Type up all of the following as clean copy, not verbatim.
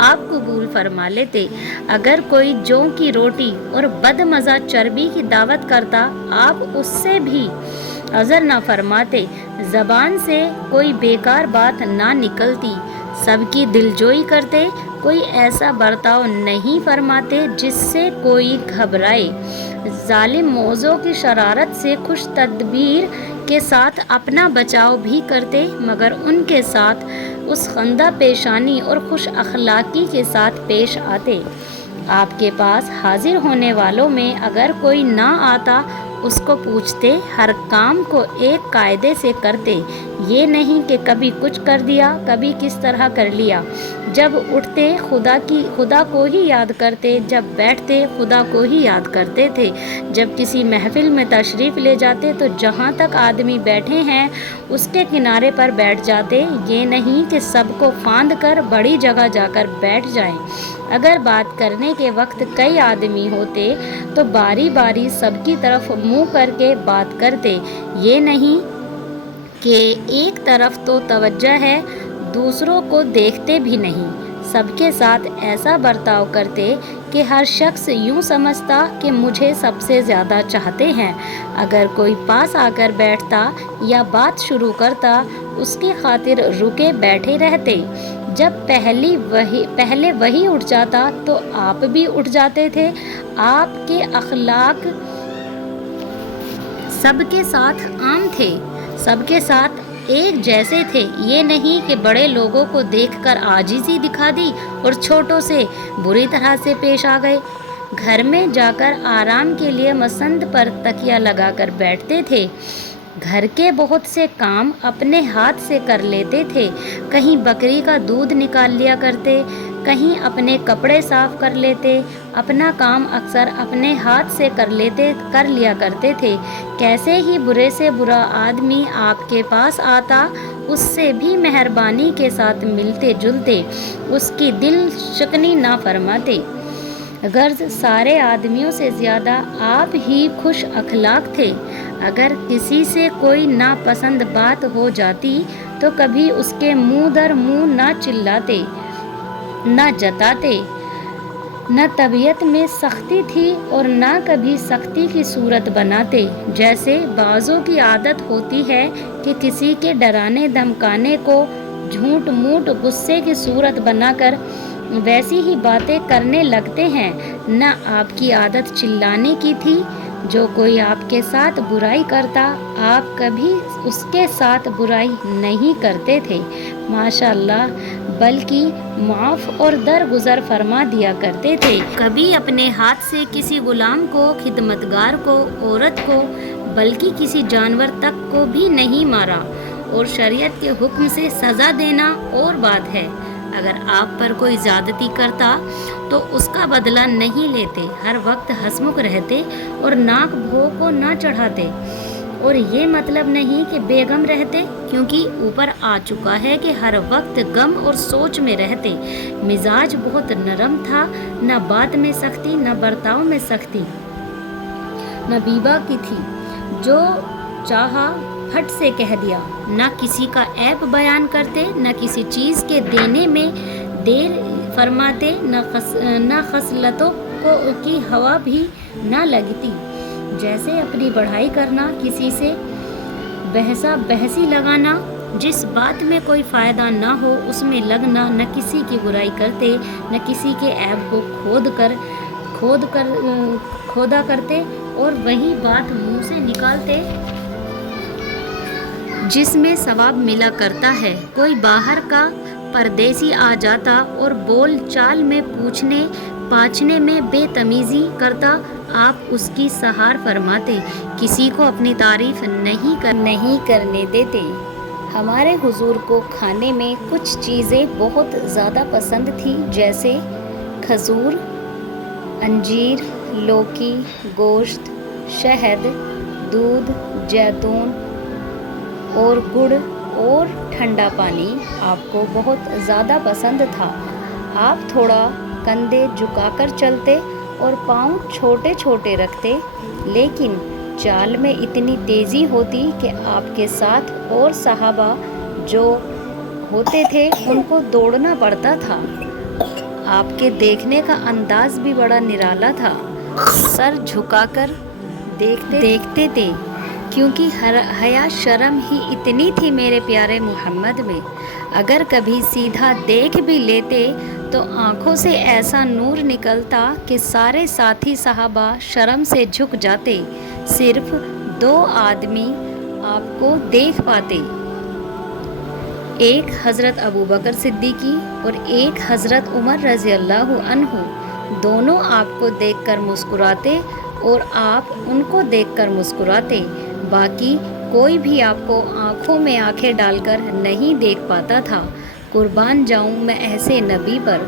آپ قبول فرما لیتے۔ اگر کوئی جوں کی روٹی اور بدمزہ چربی کی دعوت کرتا، آپ اس سے بھی عذر نہ فرماتے۔ زبان سے کوئی بیکار بات نہ نکلتی، سب کی دلجوئی کرتے، کوئی ایسا برتاؤ نہیں فرماتے جس سے کوئی گھبرائے۔ ظالم موضوع کی شرارت سے خوش تدبیر کے ساتھ اپنا بچاؤ بھی کرتے، مگر ان کے ساتھ اس خندہ پیشانی اور خوش اخلاقی کے ساتھ پیش آتے۔ آپ کے پاس حاضر ہونے والوں میں اگر کوئی نہ آتا، اس کو پوچھتے، ہر کام کو ایک قاعدے سے کرتے، یہ نہیں کہ کبھی کچھ کر دیا، کبھی کس طرح کر لیا۔ جب اٹھتے خدا کو ہی یاد کرتے، جب بیٹھتے خدا کو ہی یاد کرتے تھے۔ جب کسی محفل میں تشریف لے جاتے تو جہاں تک آدمی بیٹھے ہیں اس کے کنارے پر بیٹھ جاتے، یہ نہیں کہ سب کو فاند کر بڑی جگہ جا کر بیٹھ جائیں۔ اگر بات کرنے کے وقت کئی آدمی ہوتے تو باری باری سب کی طرف منہ کر کے بات کرتے، یہ نہیں کہ ایک طرف تو توجہ ہے، دوسروں کو دیکھتے بھی نہیں۔ سب کے ساتھ ایسا برتاؤ کرتے کہ ہر شخص یوں سمجھتا کہ مجھے سب سے زیادہ چاہتے ہیں۔ اگر کوئی پاس آ کر بیٹھتا یا بات شروع کرتا، اس کی خاطر رکے بیٹھے رہتے۔ جب پہلے وہی اٹھ جاتا تو آپ بھی اٹھ جاتے تھے۔ آپ کے اخلاق سب کے ساتھ عام تھے، سب کے ساتھ ایک جیسے تھے، یہ نہیں کہ بڑے لوگوں کو دیکھ کر عاجزی دکھا دی اور چھوٹوں سے بری طرح سے پیش آ گئے۔ گھر میں جا کر آرام کے لیے مسند پر تکیہ لگا کر بیٹھتے تھے۔ گھر کے بہت سے کام اپنے ہاتھ سے کر لیتے تھے، کہیں بکری کا دودھ نکال لیا کرتے، کہیں اپنے کپڑے صاف کر لیتے، اپنا کام اکثر اپنے ہاتھ سے کر لیا کرتے تھے۔ کیسے ہی برے سے برا آدمی آپ کے پاس آتا، اس سے بھی مہربانی کے ساتھ ملتے جلتے، اس کی دل شکنی نہ فرماتے۔ غرض سارے آدمیوں سے زیادہ آپ ہی خوش اخلاق تھے۔ اگر کسی سے کوئی ناپسند بات ہو جاتی تو کبھی اس کے منہ در منہ نہ چلاتے، نہ جتاتے۔ نہ طبیعت میں سختی تھی اور نہ کبھی سختی کی صورت بناتے۔ جیسے بعضوں کی عادت ہوتی ہے کہ کسی کے ڈرانے دھمکانے کو جھوٹ موٹ غصے کی صورت بنا کر ویسی ہی باتیں کرنے لگتے ہیں، نہ آپ کی عادت چلانے کی تھی۔ جو کوئی آپ کے ساتھ برائی کرتا، آپ کبھی اس کے ساتھ برائی نہیں کرتے تھے، ماشاءاللہ، بلکہ معاف اور درگزر فرما دیا کرتے تھے۔ کبھی اپنے ہاتھ سے کسی غلام کو، خدمتگار کو، عورت کو، بلکہ کسی جانور تک کو بھی نہیں مارا، اور شریعت کے حکم سے سزا دینا اور بات ہے۔ اگر آپ پر کوئی زیادتی کرتا تو اس کا بدلہ نہیں لیتے، ہر وقت ہنسمکھ رہتے اور ناک بھو کو نہ چڑھاتے۔ اور یہ مطلب نہیں کہ بے غم رہتے، کیونکہ اوپر آ چکا ہے کہ ہر وقت غم اور سوچ میں رہتے۔ مزاج بہت نرم تھا، نہ بات میں سختی، نہ برتاؤ میں سختی، نہ بیبا کی تھی، جو چاہا پھٹ سے کہہ دیا۔ نہ کسی کا عیب بیان کرتے، نہ کسی چیز کے دینے میں دیر فرماتے، نہ خصلتوں کی ہوا بھی نہ لگتی۔ جیسے اپنی بڑائی کرنا، کسی سے بحثا بحثی لگانا، جس بات میں کوئی فائدہ نہ ہو اس میں لگنا، نہ کسی کی برائی کرتے، نہ کسی کے عیب کو کھودا کرتے اور وہی بات منہ سے نکالتے جس میں ثواب ملا کرتا ہے۔ کوئی باہر کا پردیسی آ جاتا اور بول چال میں پوچھنے پاچھنے میں بے تمیزی کرتا، آپ اس کی سہار فرماتے، کسی کو اپنی تعریف نہیں کرنے دیتے۔ ہمارے حضور کو کھانے میں کچھ چیزیں بہت زیادہ پسند تھیں، جیسے کھجور، انجیر، لوکی، گوشت، شہد، دودھ، زیتون اور گڑ اور ٹھنڈا پانی آپ کو بہت زیادہ پسند تھا۔ آپ تھوڑا کندھے جھکا کر چلتے اور پاؤں چھوٹے چھوٹے رکھتے، لیکن چال میں اتنی تیزی ہوتی کہ آپ کے ساتھ اور صحابہ جو ہوتے تھے ان کو دوڑنا پڑتا تھا۔ آپ کے دیکھنے کا انداز بھی بڑا نرالا تھا، سر جھکا کر دیکھتے تھے، کیونکہ حیا شرم ہی اتنی تھی میرے پیارے محمد میں۔ اگر کبھی سیدھا دیکھ بھی لیتے تو آنکھوں سے ایسا نور نکلتا کہ سارے ساتھی صحابہ شرم سے جھک جاتے، صرف 2 آدمی آپ کو دیکھ پاتے، ایک حضرت ابوبکر صدیقی اور ایک حضرت عمر رضی اللہ عنہ۔ دونوں آپ کو دیکھ کر مسکراتے اور آپ ان کو دیکھ کر مسکراتے، باقی کوئی بھی آپ کو آنکھوں میں آنکھیں ڈال کر نہیں دیکھ پاتا تھا۔ قربان جاؤں میں ایسے نبی پر۔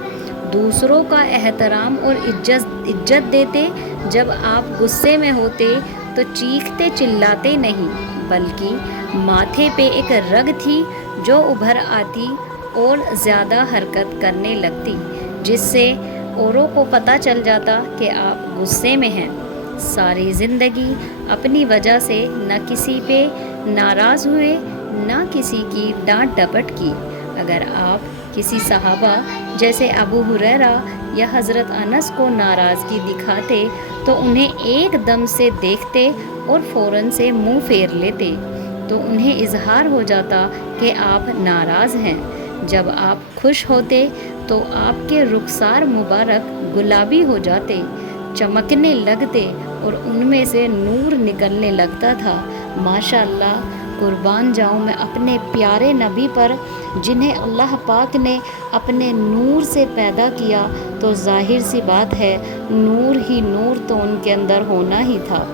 دوسروں کا احترام اور عزت دیتے، جب آپ غصے میں ہوتے تو چیختے چلاتے نہیں، بلکہ ماتھے پہ ایک رگ تھی جو ابھر آتی اور زیادہ حرکت کرنے لگتی، جس سے اوروں کو پتہ چل جاتا کہ آپ غصے میں ہیں۔ ساری زندگی اپنی وجہ سے نہ کسی پہ ناراض ہوئے، نہ کسی کی ڈانٹ ڈپٹ کی۔ اگر آپ کسی صحابہ جیسے ابو ہریرہ یا حضرت انس کو ناراضگی دکھاتے تو انہیں ایک دم سے دیکھتے اور فوراً سے منہ پھیر لیتے، تو انہیں اظہار ہو جاتا کہ آپ ناراض ہیں۔ جب آپ خوش ہوتے تو آپ کے رخسار مبارک گلابی ہو جاتے، چمکنے لگتے اور ان میں سے نور نکلنے لگتا تھا۔ ماشاءاللہ، قربان جاؤں میں اپنے پیارے نبی پر، جنہیں اللہ پاک نے اپنے نور سے پیدا کیا، تو ظاہر سی بات ہے نور ہی نور تو ان کے اندر ہونا ہی تھا۔